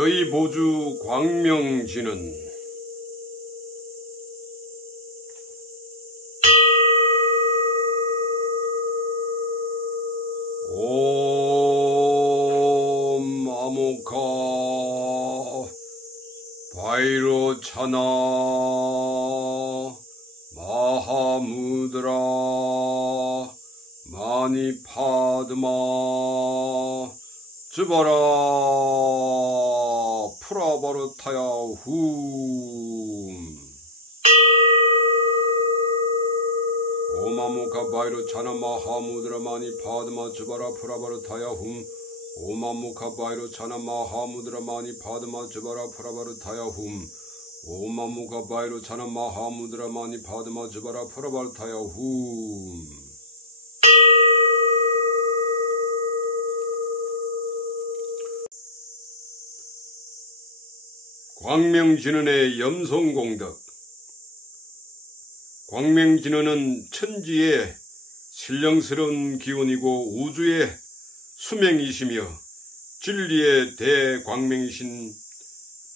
여의보주 광명진은 옴 아모카 바이로차나 마하무드라 마니파드마 쯔바라 프라바르타야 훔 오마무카 바이로차나 마하무드라 마니파드마 쯔바라 프라바르타야 훔 오마무카 바이로차나 마하무드라 마니파드마 쯔바라 프라바르타야 훔 오마무카 바이로차나 마하무드라 마니파드마 쯔바라 프라바르타야 훔 광명진언의 염송공덕. 광명진언은 천지의 신령스러운 기운이고 우주의 수명이시며 진리의 대광명이신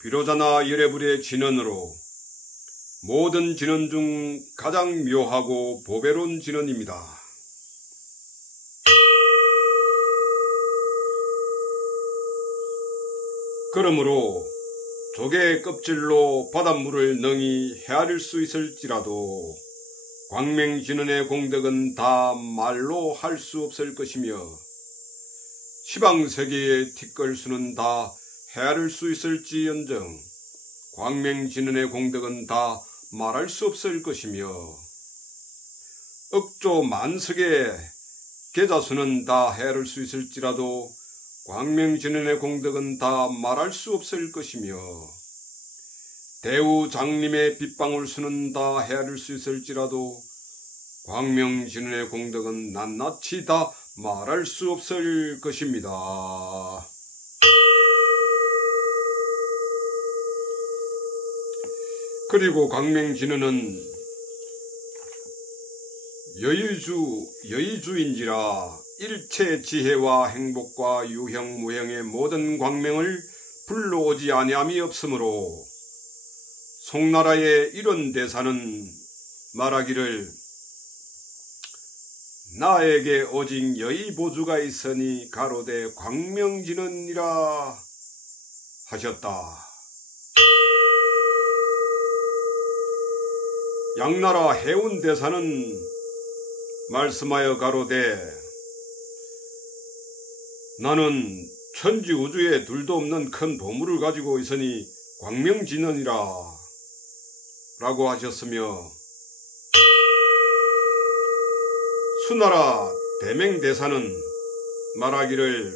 비로자나 열애불의 진언으로 모든 진언 중 가장 묘하고 보배로운 진언입니다. 그러므로 조개의 껍질로 바닷물을 능히 헤아릴 수 있을지라도 광명진언의 공덕은 다 말로 할 수 없을 것이며 시방세계의 티끌수는 다 헤아릴 수 있을지언정 광명진언의 공덕은 다 말할 수 없을 것이며 억조 만석의 계자수는 다 헤아릴 수 있을지라도 광명진언의 공덕은 다 말할 수 없을 것이며 대우장림의 빗방울수는 다 헤아릴 수 있을지라도 광명진언의 공덕은 낱낱이 다 말할 수 없을 것입니다. 그리고 광명진언은 여의주인지라 일체 지혜와 행복과 유형 무형의 모든 광명을 불러오지 아니함이 없으므로 송나라의 이런 대사는 말하기를 나에게 오직 여의보주가 있으니 가로되 광명진언이라 하셨다. 양나라 해운대사는 말씀하여 가로되 나는 천지 우주에 둘도 없는 큰 보물을 가지고 있으니 광명진언이라 라고 하셨으며 수나라 대맹대사는 말하기를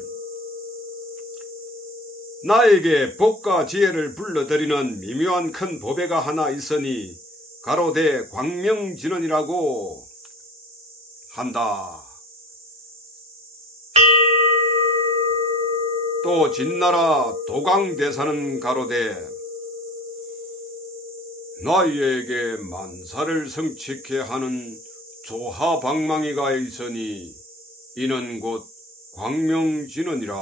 나에게 복과 지혜를 불러들이는 미묘한 큰 보배가 하나 있으니 가로되 광명진언이라고 한다. 또 진나라 도강대사는 가로되 나에게 만사를 성취케 하는 조하방망이가 있으니 이는 곧 광명진언이라.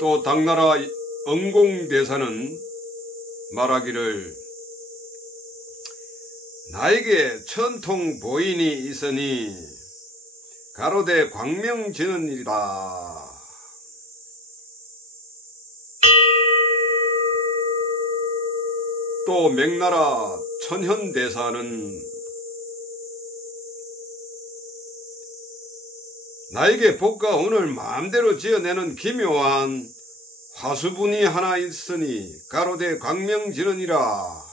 또 당나라 응공대사는 말하기를 나에게 천통 보인이 있으니 가로되 광명진언이라. 또 명나라 천현대사는 나에게 복과 운을 마음대로 지어내는 기묘한 화수분이 하나 있으니 가로되 광명진언이라.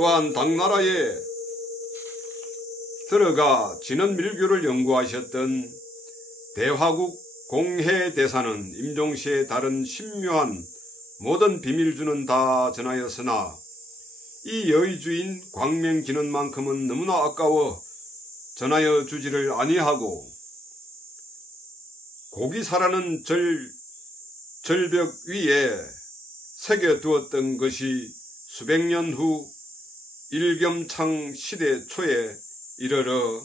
또한 당나라에 들어가 진언밀교를 연구하셨던 대화국 공해대사는 임종시의 다른 신묘한 모든 비밀주는 다 전하였으나 이 여의주인 광명진언만큼은 너무나 아까워 전하여 주지를 아니하고 고기사라는 절벽 위에 새겨두었던 것이 수백 년 후 일겸창 시대 초에 이르러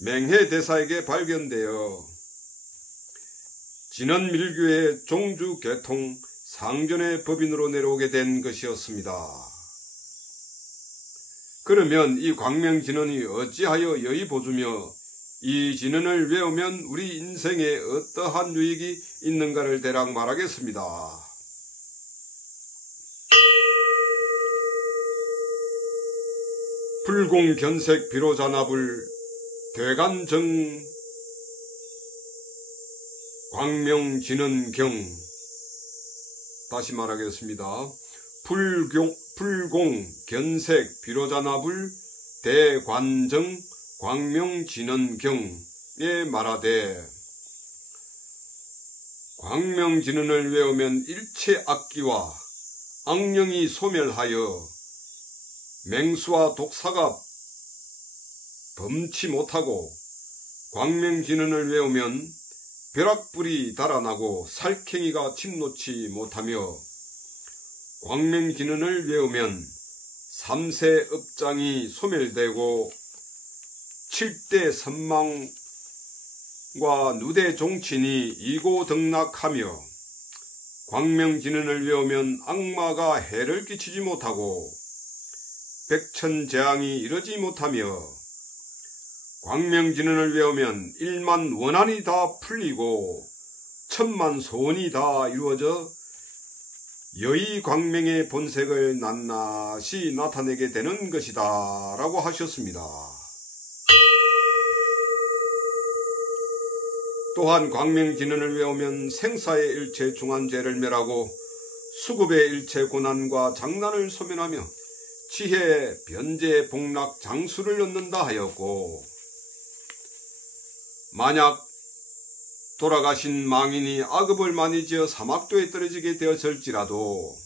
맹해대사에게 발견되어 진원밀교의 종주개통 상전의 법인으로 내려오게 된 것이었습니다. 그러면 이 광명진언이 어찌하여 여의보주며 이 진언을 외우면 우리 인생에 어떠한 유익이 있는가를 대략 말하겠습니다. 불공견색 비로자납을 대간정 광명진언경. 다시 말하겠습니다. 불공견색 비로자납을 대관정 광명진언경에 말하되 광명진언을 외우면 일체 악기와 악령이 소멸하여 맹수와 독사가 범치 못하고 광명진언을 외우면 벼락불이 달아나고 살쾡이가 침놓지 못하며 광명진언을 외우면 삼세 업장이 소멸되고 칠대 선망과 누대 종친이 이고등락하며 광명진언을 외우면 악마가 해를 끼치지 못하고 백천재앙이 이르지 못하며 광명진언을 외우면 일만 원한이 다 풀리고 천만 소원이 다 이루어져 여의 광명의 본색을 낱낱이 나타내게 되는 것이다 라고 하셨습니다. 또한 광명진언을 외우면 생사의 일체 중한죄를 멸하고 수급의 일체 고난과 장난을 소멸하며 지혜, 변제, 복락, 장수를 얻는다 하였고, 만약 돌아가신 망인이 악업을 많이 지어 사막도에 떨어지게 되었을지라도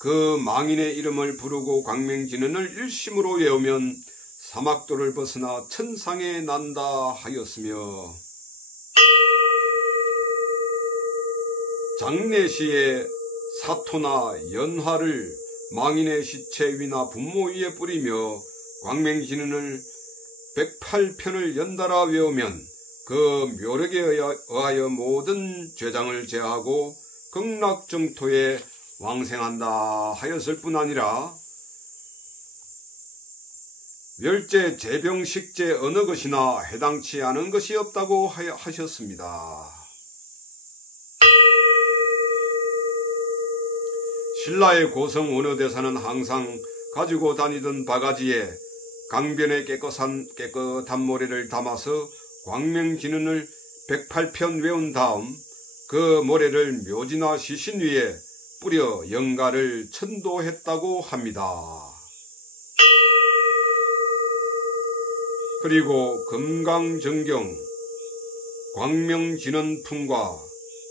그 망인의 이름을 부르고 광명진언을 일심으로 외우면 사막도를 벗어나 천상에 난다 하였으며, 장례시에 사토나 연화를 망인의 시체 위나 분모 위에 뿌리며 광명진언을 108편을 연달아 외우면 그 묘력에 의하여 모든 죄장을 제하고 극락정토에 왕생한다 하였을 뿐 아니라 멸제, 재병, 식제 어느 것이나 해당치 않은 것이 없다고 하셨습니다. 신라의 고성 원효대사는 항상 가지고 다니던 바가지에 강변의 깨끗한 모래를 담아서 광명진언을 108편 외운 다음 그 모래를 묘지나 시신 위에 뿌려 영가를 천도했다고 합니다. 그리고 금강정경, 광명진언품과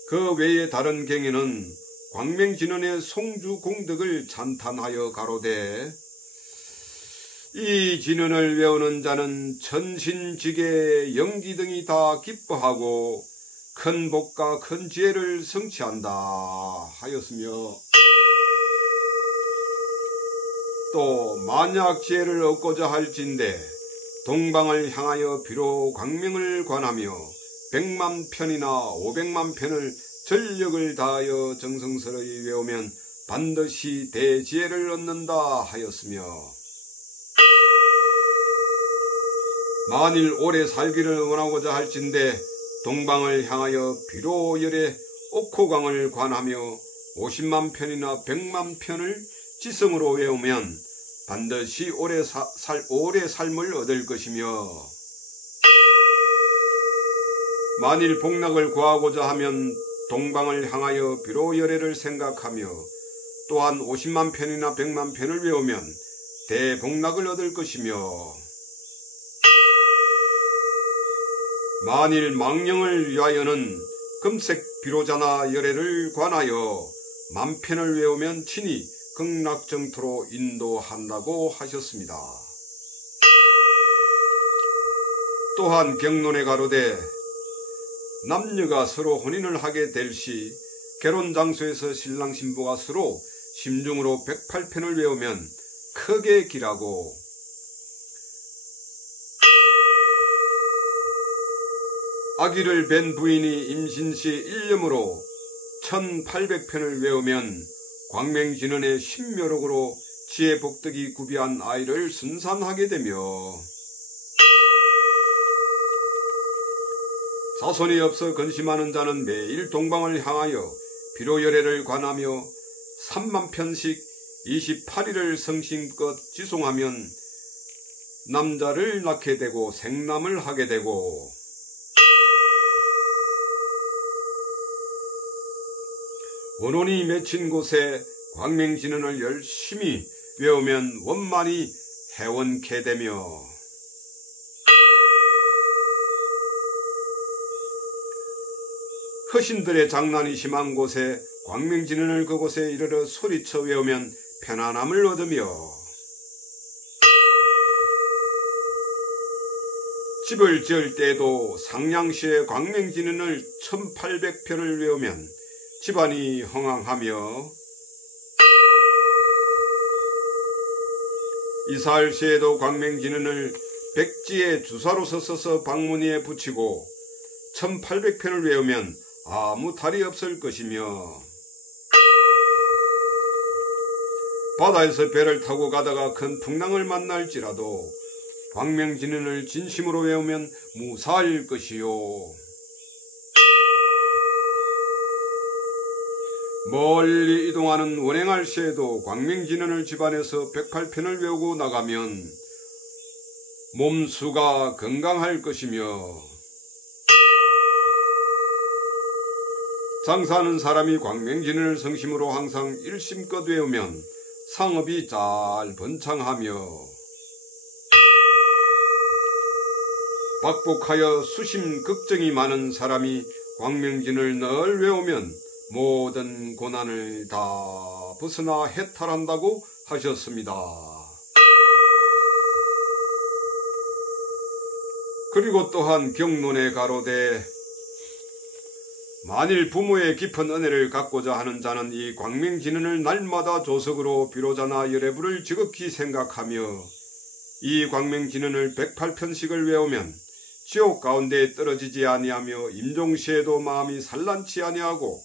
그 외의 다른 경에는 광명진언의 송주 공덕을 찬탄하여 가로되 이 진언을 외우는 자는 천신지계 영기 등이 다 기뻐하고 큰 복과 큰 지혜를 성취한다 하였으며, 또 만약 지혜를 얻고자 할진대 동방을 향하여 비로 광명을 관하며 100만 편이나 500만 편을 전력을 다하여 정성스러이 외우면 반드시 대지혜를 얻는다 하였으며, 만일 오래 살기를 원하고자 할진대 동방을 향하여 비로열의 옥호강을 관하며 50만 편이나 100만 편을 지성으로 외우면 반드시 오래 삶을 얻을 것이며, 만일 복락을 구하고자 하면 동방을 향하여 비로열애를 생각하며 또한 50만 편이나 100만 편을 외우면 대복락을 얻을 것이며, 만일 망령을 위하여는 금색 비로자나 열애를 관하여 10,000편을 외우면 친히 극락정토로 인도한다고 하셨습니다. 또한 경론에 가로되 남녀가 서로 혼인을 하게 될 시 결혼장소에서 신랑 신부가 서로 심중으로 108편을 외우면 크게 기라고 아기를 뵌 부인이 임신시 일념으로 1800편을 외우면 광명진언의 신묘록으로 지혜복덕이 구비한 아이를 순산하게 되며 자손이 없어 근심하는 자는 매일 동방을 향하여 비로열애를 관하며 3만편씩 28일을 성심껏 지송하면 남자를 낳게 되고 생남을 하게 되고 원혼이 맺힌 곳에 광명진언을 열심히 외우면 원만히 해원케 되며 허신들의 장난이 심한 곳에 광명진언을 그곳에 이르러 소리쳐 외우면 편안함을 얻으며 집을 지을 때에도 상량시에 광명진언을 1800편을 외우면 집안이 흥황하며 이사할 시에도 광명진언을 백지에 주사로서 써서 방문위에 붙이고 1800편을 외우면 아무 탈이 없을 것이며 바다에서 배를 타고 가다가 큰 풍랑을 만날지라도 광명진언을 진심으로 외우면 무사할 것이요 멀리 이동하는 원행할 시에도 광명진언을 집안에서 108편을 외우고 나가면 몸수가 건강할 것이며 장사하는 사람이 광명진언을 성심으로 항상 일심껏 외우면 상업이 잘 번창하며 박복하여 수심 걱정이 많은 사람이 광명진언을 늘 외우면 모든 고난을 다 벗어나 해탈한다고 하셨습니다. 그리고 또한 경론에 가로되 만일 부모의 깊은 은혜를 갖고자 하는 자는 이 광명진언을 날마다 조석으로 비로자나 열애부를 지극히 생각하며 이 광명진언을 108편씩을 외우면 지옥 가운데 떨어지지 아니하며 임종시에도 마음이 산란치 아니하고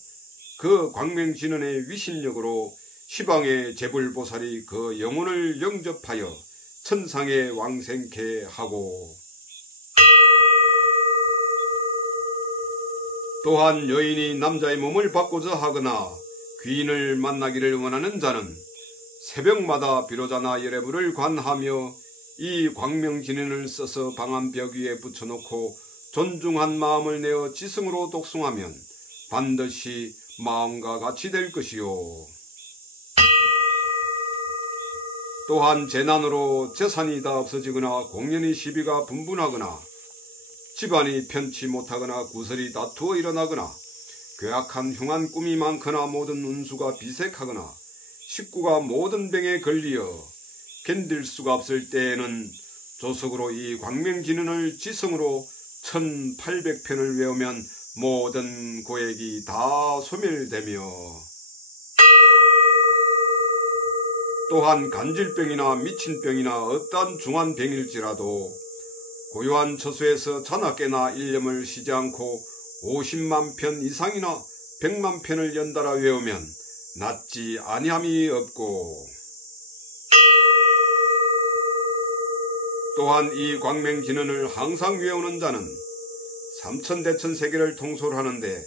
그 광명진언의 위신력으로 시방의 제불보살이 그 영혼을 영접하여 천상에 왕생케 하고 또한 여인이 남자의 몸을 받고자 하거나 귀인을 만나기를 원하는 자는 새벽마다 비로자나 열애부를 관하며 이 광명진언을 써서 방안벽 위에 붙여놓고 존중한 마음을 내어 지성으로 독송하면 반드시 마음과 같이 될 것이요. 또한 재난으로 재산이 다 없어지거나 공연히 시비가 분분하거나 집안이 편치 못하거나 구설이 다투어 일어나거나 괴악한 흉한 꿈이 많거나 모든 운수가 비색하거나 식구가 모든 병에 걸리어 견딜 수가 없을 때에는 조석으로 이 광명진언을 지성으로 1800편을 외우면 모든 고액이 다 소멸되며 또한 간질병이나 미친병이나 어떠한 중한 병일지라도 고요한 처소에서 자나깨나 일념을 쉬지 않고 50만 편 이상이나 100만 편을 연달아 외우면 낫지 아니함이 없고 또한 이 광명진언을 항상 외우는 자는 삼천대천세계를 통솔하는데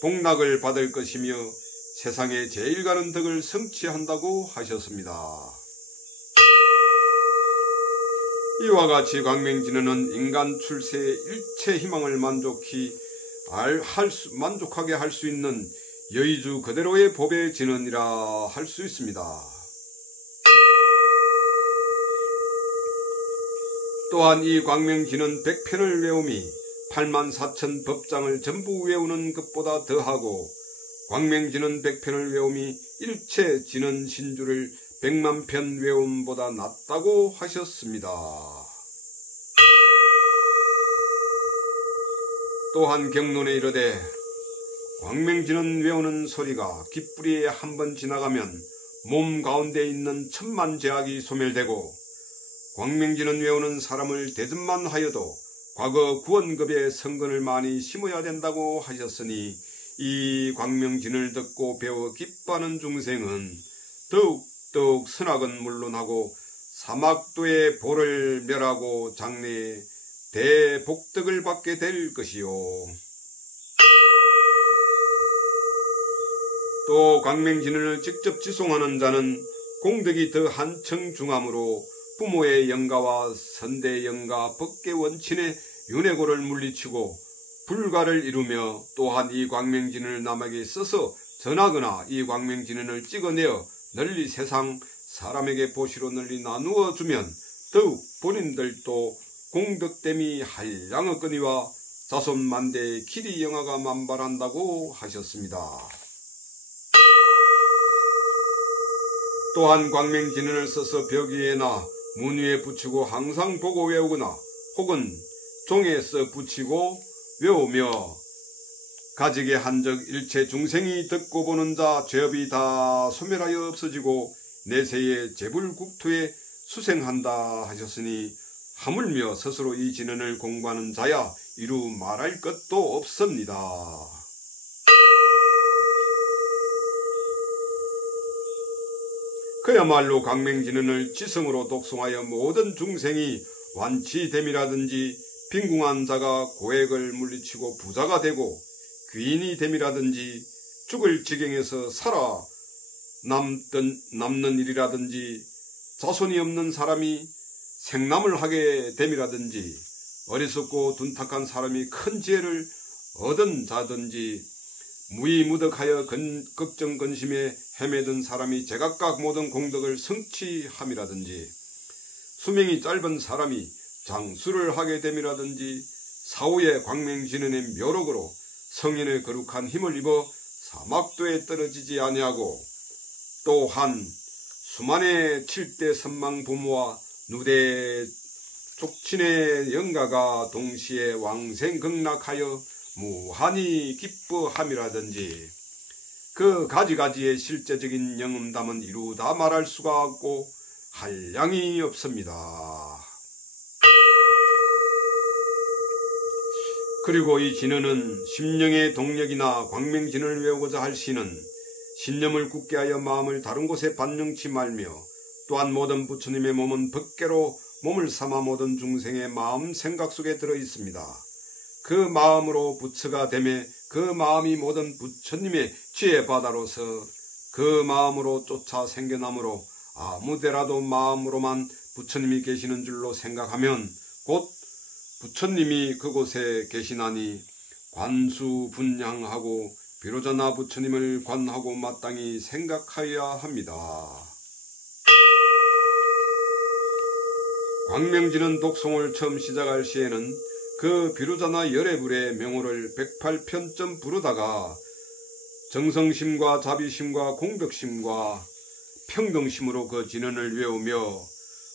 복락을 받을 것이며 세상에 제일 가는 덕을 성취한다고 하셨습니다. 이와 같이 광명진언은 인간 출세의 일체 희망을 만족하게 할 수 있는 여의주 그대로의 법의 진언이라 할 수 있습니다. 또한 이 광명진언 100편을 외움이 84,000 법장을 전부 외우는 것보다 더하고 광명진언 100편을 외움이 일체 진언 신주를 100만 편 외움보다 낫다고 하셨습니다. 또한 경론에 이르되 광명진언 외우는 소리가 귓불이에 한번 지나가면 몸 가운데 있는 천만 죄악이 소멸되고 광명진은 외우는 사람을 대접만 하여도 과거 구원급의 성근을 많이 심어야 된다고 하셨으니 이 광명진을 듣고 배워 기뻐하는 중생은 더욱 선악은 물론하고 사막도의 보를 멸하고 장래에 대복덕을 받게 될 것이요. 또 광명진을 직접 지송하는 자는 공덕이 더 한층 중함으로 부모의 영가와 선대의 영가, 법계 원친의 윤회고를 물리치고 불가를 이루며 또한 이 광명진을 남에게 써서 전하거나 이 광명진을 찍어내어 널리 세상 사람에게 보시로 널리 나누어 주면 더욱 본인들도 공덕됨이 한량하거니와 자손만대의 길이 영화가 만발한다고 하셨습니다. 또한 광명진을 써서 벽 위에나 문 위에 붙이고 항상 보고 외우거나 혹은 종에 써 붙이고 외우며 가직의 한적 일체 중생이 듣고 보는 자 죄업이 다 소멸하여 없어지고 내세의 재불국토에 수생한다 하셨으니 하물며 스스로 이 진언을 공부하는 자야 이루 말할 것도 없습니다. 그야말로 광명진언을 지성으로 독송하여 모든 중생이 완치됨이라든지 빈궁한 자가 고액을 물리치고 부자가 되고 귀인이 됨이라든지 죽을 지경에서 살아 남는 일이라든지 자손이 없는 사람이 생남을 하게 됨이라든지 어리석고 둔탁한 사람이 큰 지혜를 얻은 자든지 무의무덕하여 걱정 근심에 헤매든 사람이 제각각 모든 공덕을 성취함이라든지 수명이 짧은 사람이 장수를 하게 됨이라든지 사후의 광명진언의 묘록으로 성인의 거룩한 힘을 입어 사막도에 떨어지지 아니하고 또한 수만의 7대 선망 부모와 누대 족친의 영가가 동시에 왕생극락하여 무한히 기뻐함이라든지 그 가지가지의 실제적인 영음담은 이루다 말할 수가 없고 한량이 없습니다. 그리고 이 진언은 심령의 동력이나 광명진을 외우고자 할 시는 신념을 굳게 하여 마음을 다른 곳에 반영치 말며 또한 모든 부처님의 몸은 법계로 몸을 삼아 모든 중생의 마음 생각 속에 들어 있습니다. 그 마음으로 부처가 되매 그 마음이 모든 부처님의 지혜 바다로서 그 마음으로 쫓아 생겨나므로 아무데라도 마음으로만 부처님이 계시는 줄로 생각하면 곧 부처님이 그곳에 계시나니 관수분양하고 비로자나 부처님을 관하고 마땅히 생각하여야 합니다. 광명진은 독송을 처음 시작할 시에는 그 비로자나 열애불의 명호를 108편쯤 부르다가 정성심과 자비심과 공덕심과 평등심으로 그 진언을 외우며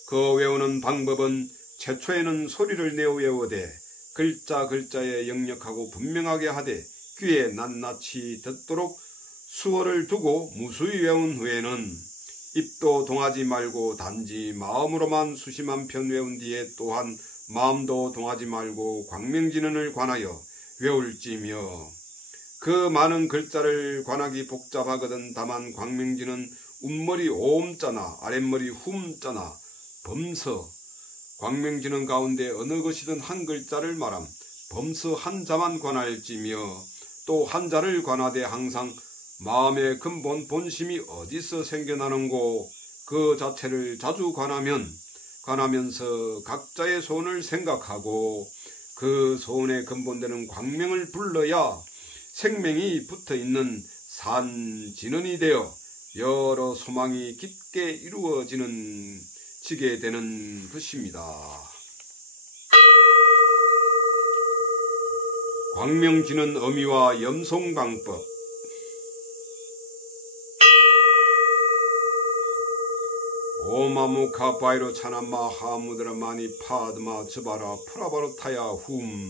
그 외우는 방법은 최초에는 소리를 내어 외우되 글자 글자에 역력하고 분명하게 하되 귀에 낱낱이 듣도록 수어를 두고 무수히 외운 후에는 입도 동하지 말고 단지 마음으로만 수심한 편 외운 뒤에 또한 마음도 동하지 말고 광명진언을 관하여 외울지며 그 많은 글자를 관하기 복잡하거든 다만 광명진은 웃머리 오음자나 아랫머리 훔자나 범서 광명진언 가운데 어느 것이든 한 글자를 말함 범서 한 자만 관할지며 또 한 자를 관하되 항상 마음의 근본 본심이 어디서 생겨나는고 그 자체를 자주 관하면서 각자의 소원을 생각하고 그 소원의 근본되는 광명을 불러야 생명이 붙어있는 산진언이 되어 여러 소망이 깊게 이루어지게 되는 것입니다. 광명진언 어미와 염송방법 오마무카 바이로 차나마 하무드라 마니 파드마 츠바라 프라바로타야 훔.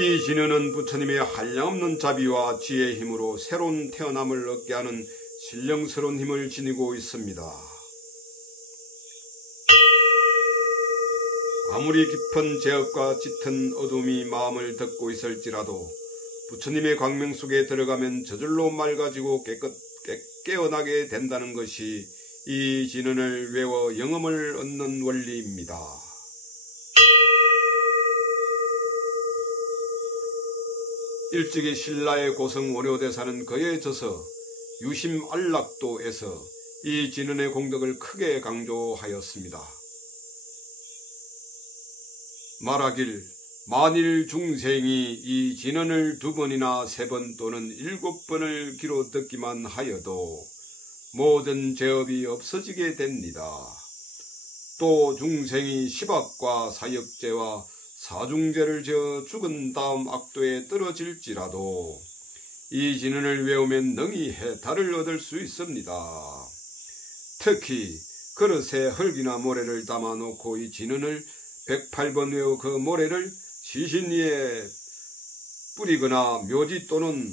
이 진언은 부처님의 한량없는 자비와 지혜의 힘으로 새로운 태어남을 얻게 하는 신령스러운 힘을 지니고 있습니다. 아무리 깊은 제업과 짙은 어둠이 마음을 덮고 있을지라도 부처님의 광명 속에 들어가면 저절로 맑아지고 깨어나게 된다는 것이 이 진언을 외워 영험을 얻는 원리입니다. 일찍이 신라의 고성 원효대사는 그에 져서 유심 안락도에서 이 진언의 공덕을 크게 강조하였습니다. 말하길 만일 중생이 이 진언을 2번이나 3번 또는 7번을 귀로 듣기만 하여도 모든 죄업이 없어지게 됩니다. 또 중생이 시박과 사역죄와 사중죄를 지어 죽은 다음 악도에 떨어질지라도 이 진언을 외우면 능히 해탈을 얻을 수 있습니다. 특히 그릇에 흙이나 모래를 담아놓고 이 진언을 108번 외우 그 모래를 시신 위에 뿌리거나 묘지 또는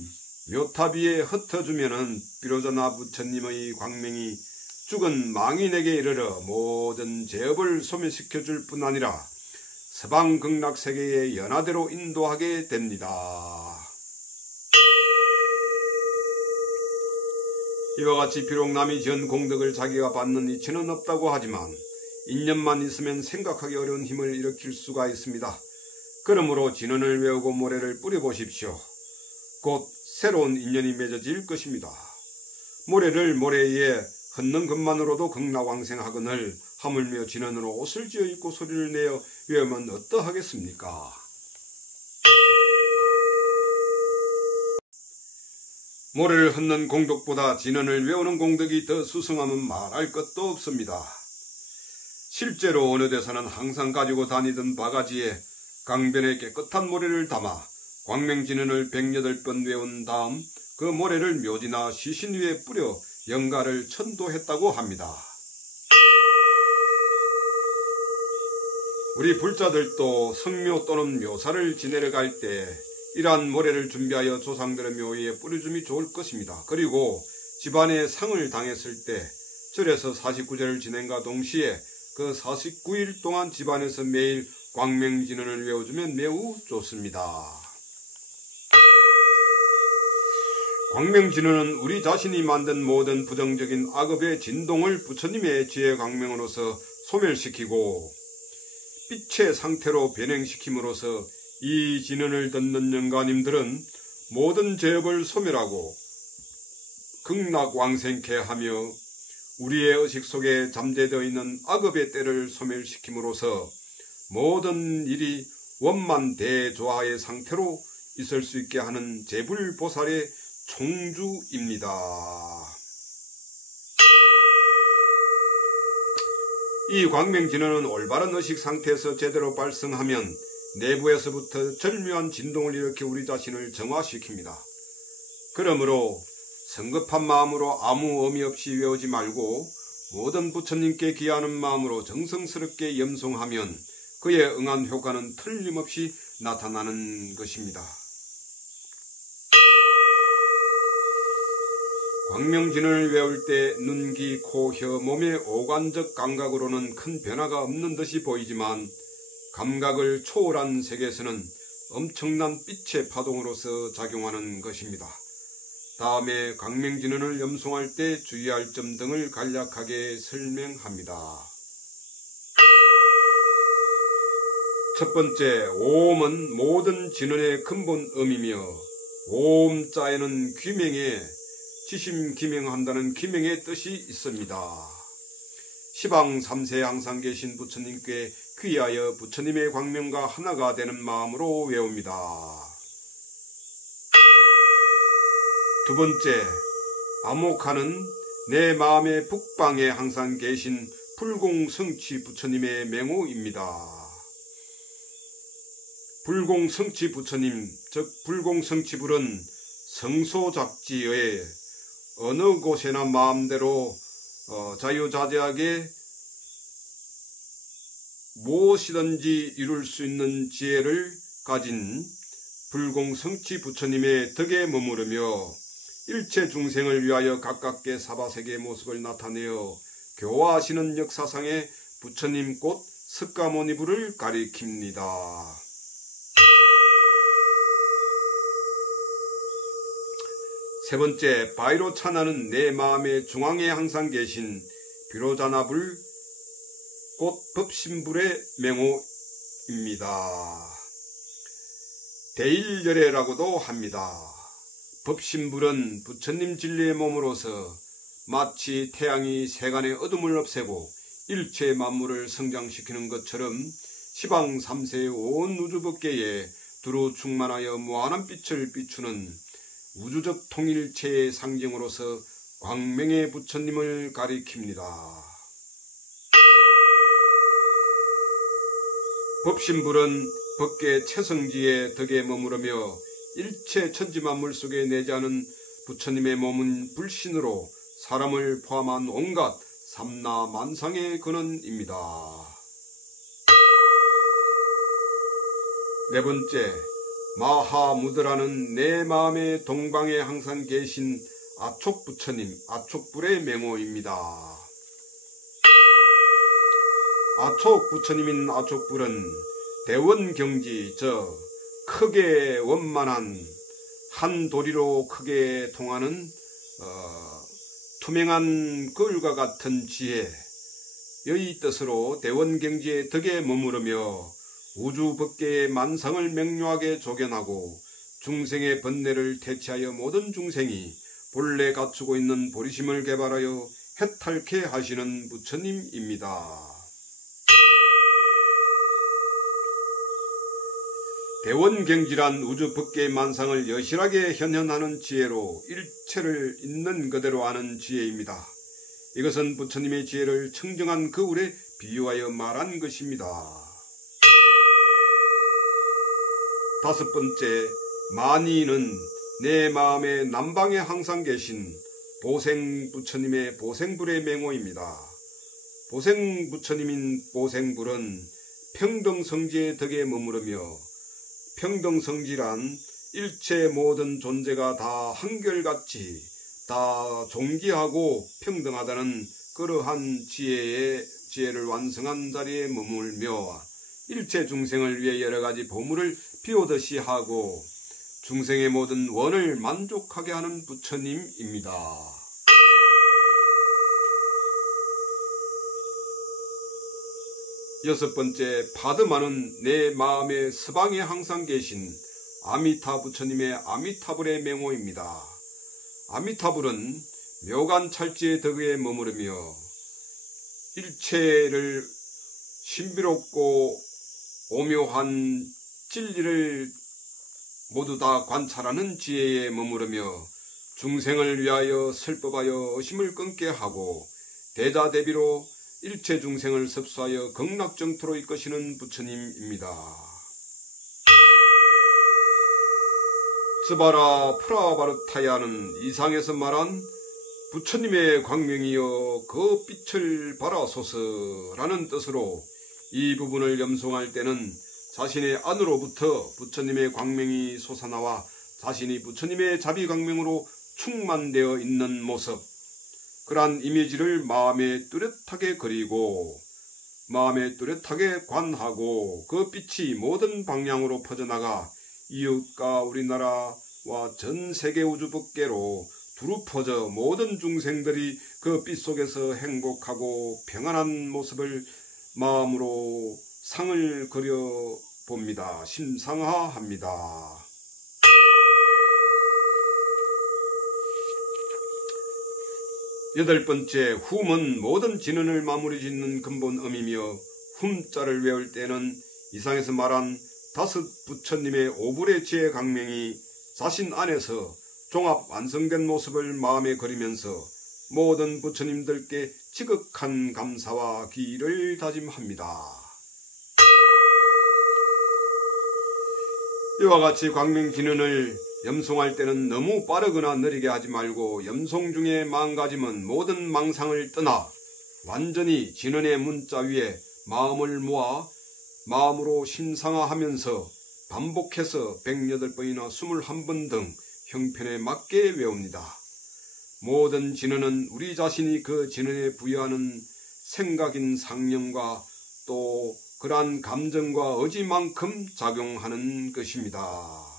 묘탑 위에 흩어주면은 비로자나 부처님의 광명이 죽은 망인에게 이르러 모든 죄업을 소멸시켜줄 뿐 아니라 서방 극락세계의 연화대로 인도하게 됩니다. 이와 같이 비록 남이 지은 공덕을 자기가 받는 이치는 없다고 하지만 인연만 있으면 생각하기 어려운 힘을 일으킬 수가 있습니다. 그러므로 진언을 외우고 모래를 뿌려보십시오. 곧 새로운 인연이 맺어질 것입니다. 모래를 모래 위에 흩는 것만으로도 극락왕생하거늘 하물며 진언으로 옷을 지어 입고 소리를 내어 외우면 어떠하겠습니까? 모래를 흩는 공덕보다 진언을 외우는 공덕이 더 수승하면 말할 것도 없습니다. 실제로 어느 데서는 항상 가지고 다니던 바가지에 강변에 깨끗한 모래를 담아 광명진언을 108번 외운 다음 그 모래를 묘지나 시신 위에 뿌려 영가를 천도했다고 합니다. 우리 불자들도 성묘 또는 묘사를 지내러 갈 때 이러한 모래를 준비하여 조상들의 묘에 뿌려줌이 좋을 것입니다. 그리고 집안에 상을 당했을 때 절에서 49제를 지낸과 동시에 그 49일 동안 집안에서 매일 광명진언을 외워주면 매우 좋습니다. 광명진언은 우리 자신이 만든 모든 부정적인 악업의 진동을 부처님의 지혜 광명으로서 소멸시키고 빛의 상태로 변행시킴으로써 이 진언을 듣는 영가님들은 모든 죄업을 소멸하고 극락왕생케 하며 우리의 의식 속에 잠재되어 있는 악업의 때를 소멸시킴으로써 모든 일이 원만 대조화의 상태로 있을 수 있게 하는 제불보살의 총주입니다. 이 광명진언은 올바른 의식 상태에서 제대로 발성하면 내부에서부터 절묘한 진동을 일으켜 우리 자신을 정화시킵니다. 그러므로 성급한 마음으로 아무 의미 없이 외우지 말고 모든 부처님께 기하는 마음으로 정성스럽게 염송하면 그에 응한 효과는 틀림없이 나타나는 것입니다. 광명진언을 외울 때 눈, 귀, 코, 혀, 몸의 오관적 감각으로는 큰 변화가 없는 듯이 보이지만 감각을 초월한 세계에서는 엄청난 빛의 파동으로서 작용하는 것입니다. 다음에 광명진언을 염송할 때 주의할 점 등을 간략하게 설명합니다. 첫 번째, 오음은 모든 진언의 근본 음이며 오음자에는 귀명에 지심기명한다는 기명의 뜻이 있습니다. 시방 3세에 항상 계신 부처님께 귀하여 부처님의 광명과 하나가 되는 마음으로 외웁니다. 두 번째, 아모카는 내 마음의 북방에 항상 계신 불공성취 부처님의 맹호입니다. 불공성취 부처님, 즉 불공성취불은 성소작지의 어느 곳에나 마음대로 자유자재하게 무엇이든지 이룰 수 있는 지혜를 가진 불공성치 부처님의 덕에 머무르며 일체 중생을 위하여 가깝게 사바세계의 모습을 나타내어 교화하시는 역사상의 부처님 곧 석가모니부를 가리킵니다. 세 번째, 바이로차나는 내 마음의 중앙에 항상 계신 비로자나불 곧 법신불의 맹호입니다. 대일열애라고도 합니다. 법신불은 부처님 진리의 몸으로서 마치 태양이 세간의 어둠을 없애고 일체 만물을 성장시키는 것처럼 시방 3세의 온 우주법계에 두루 충만하여 무한한 빛을 비추는 우주적 통일체의 상징으로서 광명의 부처님을 가리킵니다. 법신불은 법계 최성지의 덕에 머무르며 일체 천지만물 속에 내재하는 부처님의 몸은 불신으로 사람을 포함한 온갖 삼나 만상의 근원입니다. 네 번째, 마하무드라는 내 마음의 동방에 항상 계신 아촉부처님, 아촉불의 맹호입니다. 아촉부처님인 아촉불은 대원경지, 크게 원만한 한 도리로 크게 통하는 투명한 거울과 같은 지혜, 여의 뜻으로 대원경지의 덕에 머무르며 우주법계의 만상을 명료하게 조견하고 중생의 번뇌를 퇴치하여 모든 중생이 본래 갖추고 있는 보리심을 개발하여 해탈케 하시는 부처님입니다. 대원경지란 우주법계의 만상을 여실하게 현현하는 지혜로 일체를 있는 그대로 아는 지혜입니다. 이것은 부처님의 지혜를 청정한 거울에 비유하여 말한 것입니다. 다섯 번째, 마니는 내 마음의 남방에 항상 계신 보생부처님의 보생불의 맹호입니다. 보생부처님인 보생불은 평등성지의 덕에 머무르며 평등성지란 일체 모든 존재가 다 한결같이 다 존귀하고 평등하다는 그러한 지혜를 완성한 자리에 머물며 일체 중생을 위해 여러가지 보물을 비오듯이 하고 중생의 모든 원을 만족하게 하는 부처님입니다. 여섯 번째, 파드마는 내 마음의 서방에 항상 계신 아미타 부처님의 아미타불의 맹호입니다. 아미타불은 묘간 찰지의 덕에 머무르며 일체를 신비롭고 오묘한 진리를 모두 다 관찰하는 지혜에 머무르며 중생을 위하여 설법하여 의심을 끊게 하고 대자대비로 일체 중생을 섭수하여 극락정토로 이끄시는 부처님입니다. 스바라 프라바르타야는 이상에서 말한 부처님의 광명이여 그 빛을 발하소서라는 뜻으로 이 부분을 염송할 때는 자신의 안으로부터 부처님의 광명이 솟아나와 자신이 부처님의 자비광명으로 충만되어 있는 모습, 그러한 이미지를 마음에 뚜렷하게 그리고 마음에 뚜렷하게 관하고 그 빛이 모든 방향으로 퍼져나가 이웃과 우리나라와 전 세계 우주법계로 두루 퍼져 모든 중생들이 그 빛 속에서 행복하고 평안한 모습을 마음으로 상을 그려봅니다. 심상화합니다. 여덟 번째, 훔은 모든 진언을 마무리 짓는 근본음이며 훔자를 외울 때는 이상에서 말한 다섯 부처님의 오불의 지혜 강명이 자신 안에서 종합 완성된 모습을 마음에 그리면서 모든 부처님들께 지극한 감사와 기의를 다짐합니다. 이와 같이 광명진언을 염송할 때는 너무 빠르거나 느리게 하지 말고 염송 중에 망가짐은 모든 망상을 떠나 완전히 진언의 문자 위에 마음을 모아 마음으로 심상화하면서 반복해서 108번이나 21번 등 형편에 맞게 외웁니다. 모든 진언은 우리 자신이 그 진언에 부여하는 생각인 상념과 또 그러한 감정과 의지만큼 작용하는 것입니다.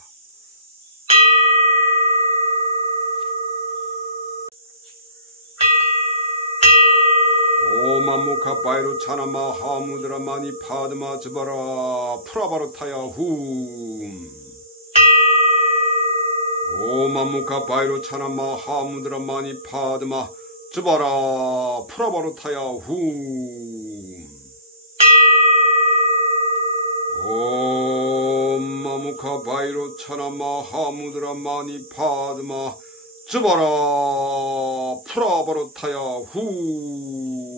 오마무카 바이로 차나마 하무드라 마니 파드마 즈바라 프라바로 타야 훔. 오마무카 바이로 차나마 하무드라 마니 파드마 즈바라 프라바로 타야 훔. 오마무카 바이로 차나마 하무드라 마니 파드마 즈바라 프라바로 타야 훔.